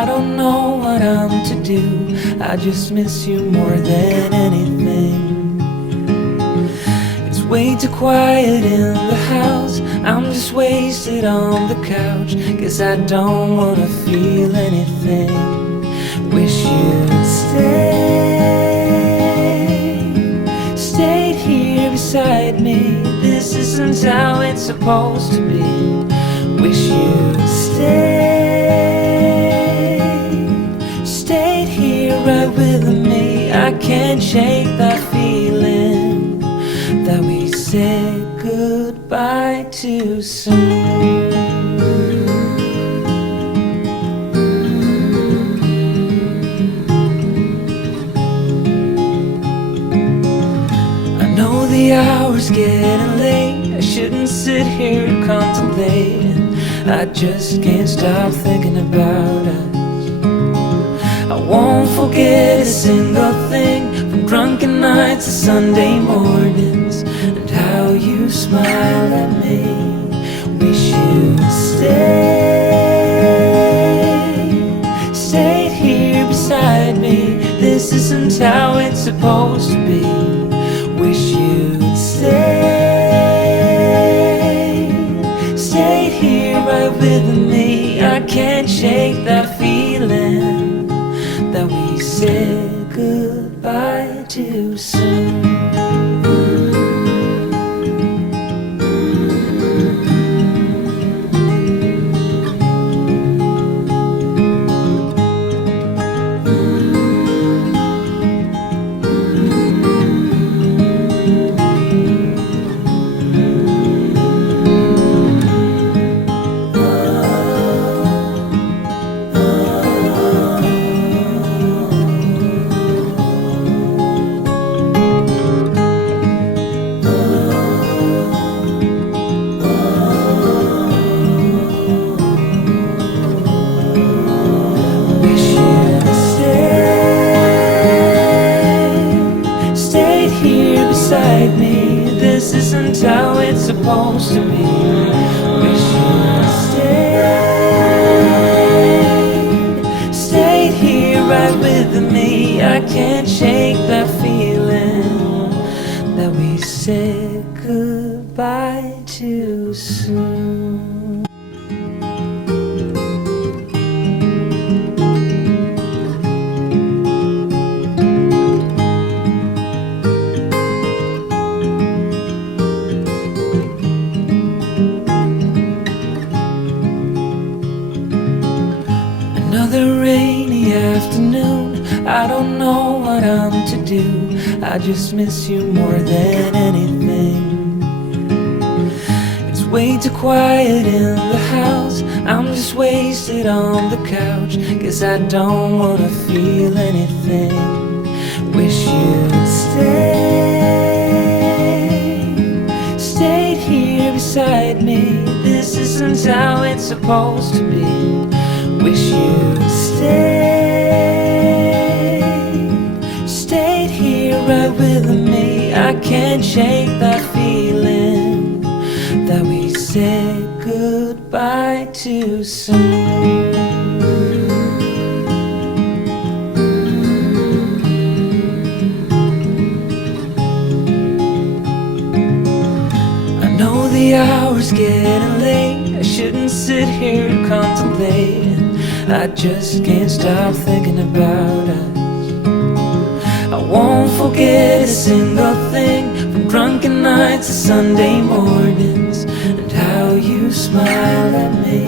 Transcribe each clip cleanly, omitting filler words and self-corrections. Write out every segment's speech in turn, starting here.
I don't know what I'm to do. I just miss you more than anything. It's way too quiet in the house. I'm just wasted on the couch, 'cause I don't wanna feel anything. Wish you'd stayed here beside me. This isn't how it's supposed to be. Wish you'd stayed here right with me. I can't shake that feeling that we said goodbye too soon. The hour's getting late. I shouldn't sit here contemplating. I just can't stop thinking about us. I won't forget a single thing, from drunken nights to Sunday mornings, and how you smile at me. Wish you'd stayed here beside me. This isn't how it's supposed to be. Wish you'd stayed here right with me. I can't shake that feeling that we said goodbye too soon. Beside me, this isn't how it's supposed to be. Wish you'd stayed here right with me. I can't shake that feeling that we said goodbye too soon. Another rainy afternoon. I don't know what I'm to do. I just miss you more than anything. It's way too quiet in the house. I'm just wasted on the couch, 'cause I don't wanna feel anything. Wish you'd stayed here beside me. This isn't how it's supposed to be. Wish you'd stayed here right with me. I can't shake that feeling that we said goodbye too soon. I know the hour's getting late. I shouldn't sit here contemplating. I just can't stop thinking about us. I won't forget a single thing, from drunken nights to Sunday mornings, and how you smile at me.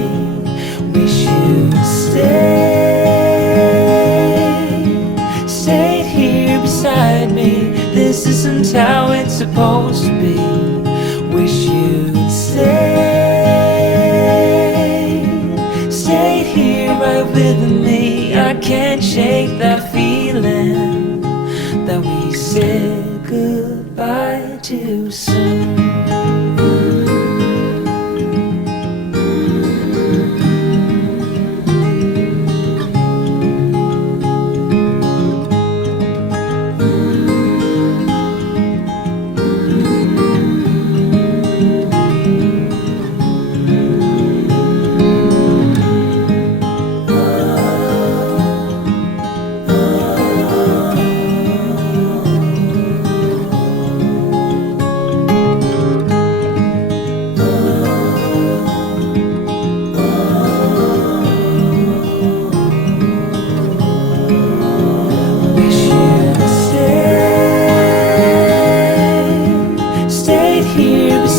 Wish you'd stayed here beside me. This isn't how it's supposed to be. Wish you'd stayed here right with me. I can't shake that feeling that we said goodbye too soon.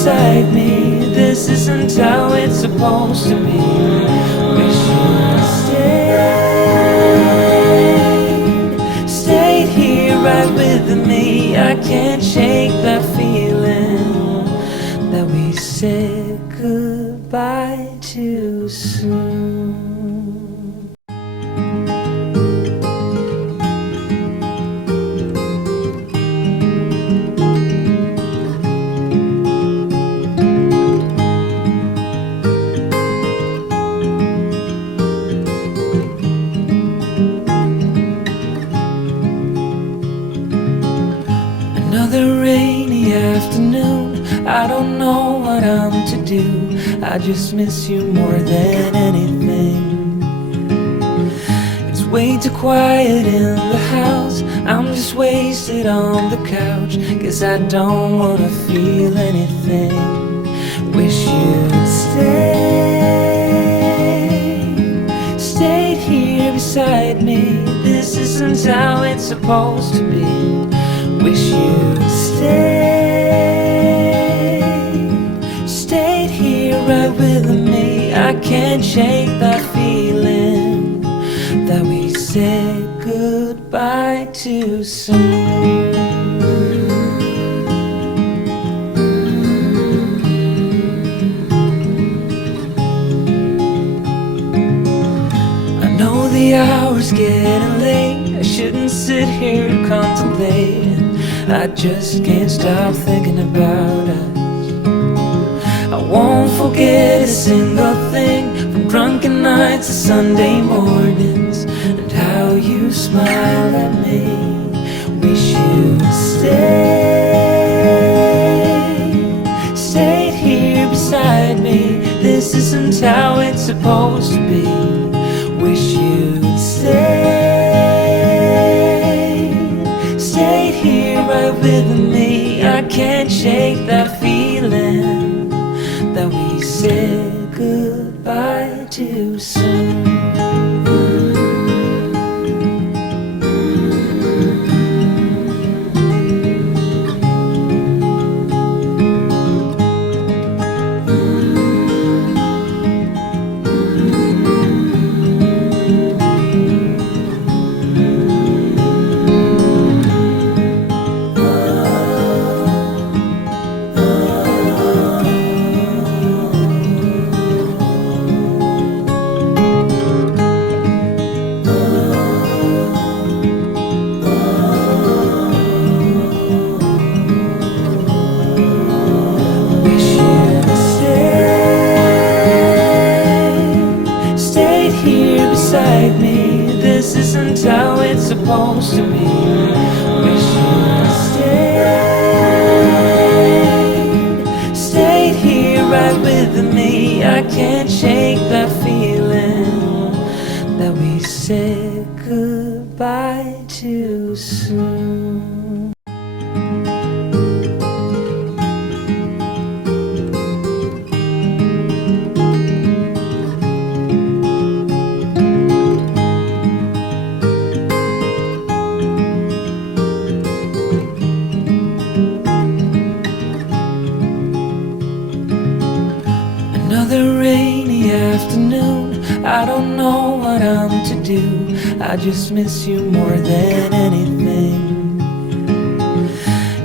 beside me. This isn't how it's supposed to be. Wish you'd stayed here right with me. I can't shake that feeling that we said goodbye too soon. Another rainy afternoon, I don't know what I'm to do. I just miss you more than anything. It's way too quiet in the house. I'm just wasted on the couch, 'cause I don't wanna feel anything. Wish you'd stayed here beside me. This isn't how it's supposed to be. Wish you'd stayed here right with me. I can't shake that feeling that we said goodbye too soon. I know the hour's getting late. I shouldn't sit here contemplating. I just can't stop thinking about us. I won't forget a single thing, from drunken nights to Sunday mornings, and how you smile at me. Wish you'd stayed here beside me. This isn't how it's supposed to be. Wish you'd stayed here right with me. I can't shake that feeling that we said goodbye too soon. Beside me, this isn't how it's supposed to be. Wish you'd stayed here right with me. I can't shake that feeling that we said goodbye too soon. Another rainy afternoon, I don't know what I'm to do. I just miss you more than anything.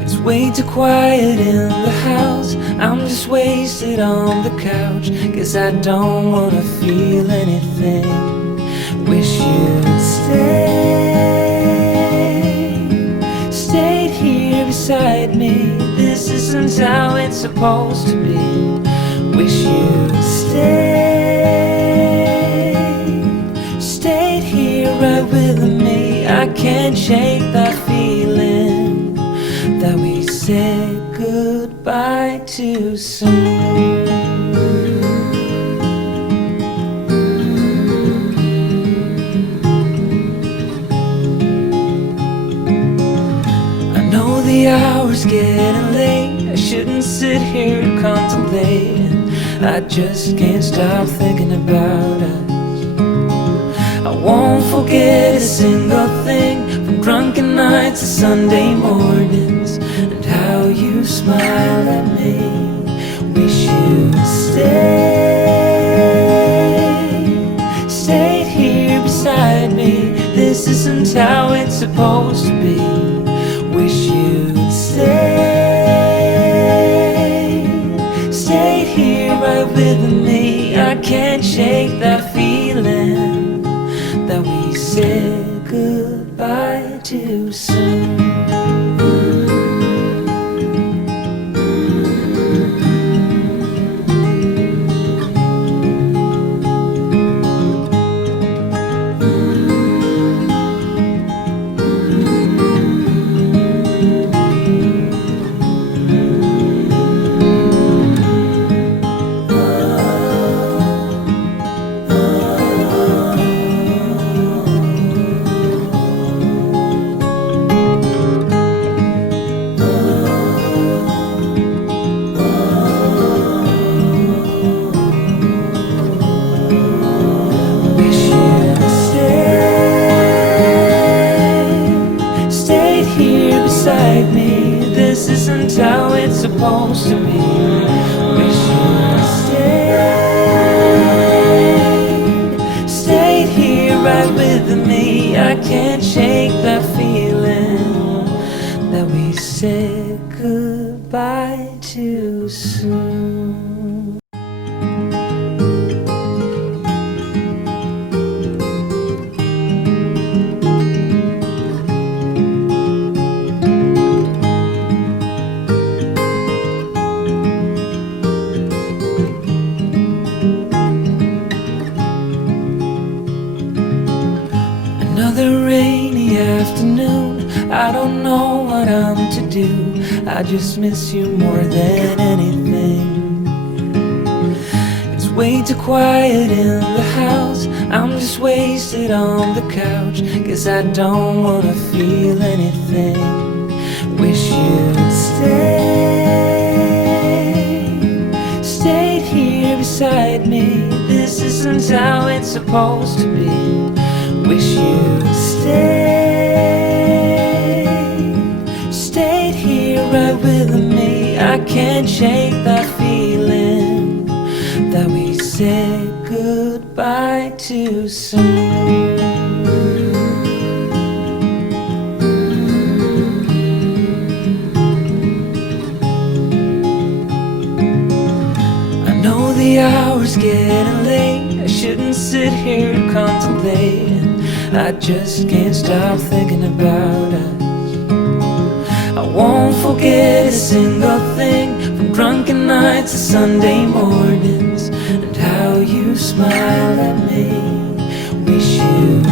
It's way too quiet in the house. I'm just wasted on the couch, 'cause I don't wanna feel anything. Wish you'd stayed here beside me. This isn't how it's supposed to be. Wish you'd stayed here right with me. I can't shake that feeling that we said goodbye too soon. I know the hour's getting late. I shouldn't sit here contemplating. I just can't stop thinking about us. I won't forget a single thing, from drunken nights to Sunday mornings, and how you smile at me. isn't how it's supposed to be. Wish you'd stayed here right with me. I can't shake that feeling that we said goodbye too soon. Beside me, this isn't how it's supposed to be. Wish you'd stayed here right with me. I can't shake that feeling that we said goodbye too soon. Another rainy afternoon, I don't know what I'm to do. I just miss you more than anything. It's way too quiet in the house, I'm just wasted on the couch, 'cause I don't wanna feel anything. Wish you'd stayed here beside me. This isn't how it's supposed to be. Wish you'd stayed here right with me. I can't shake that feeling that we said goodbye too soon. I know the hour's getting late, I shouldn't sit here contemplating. I just can't stop thinking about us. I won't forget a single thing, from drunken nights to Sunday mornings, and how you smile at me. Wish you'd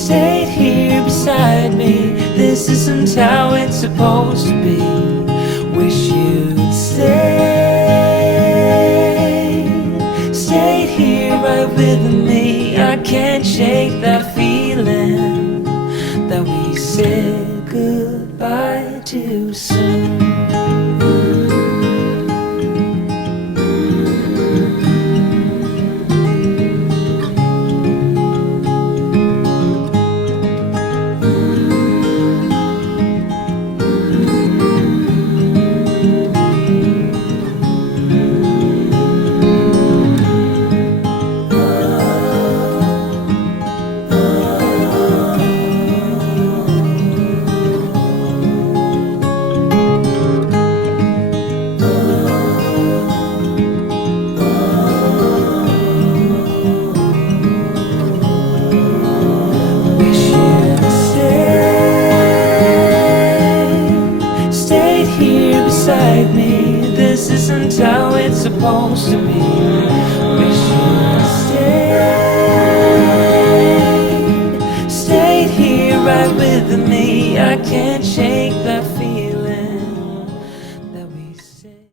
stayed here beside me. This isn't how it's supposed to be. Wish you'd stayed here right with me. I can't shake that feeling that we said goodbye too soon. Beside me, this isn't how it's supposed to be. Wish you'd stayed here right with me. I can't shake that feeling.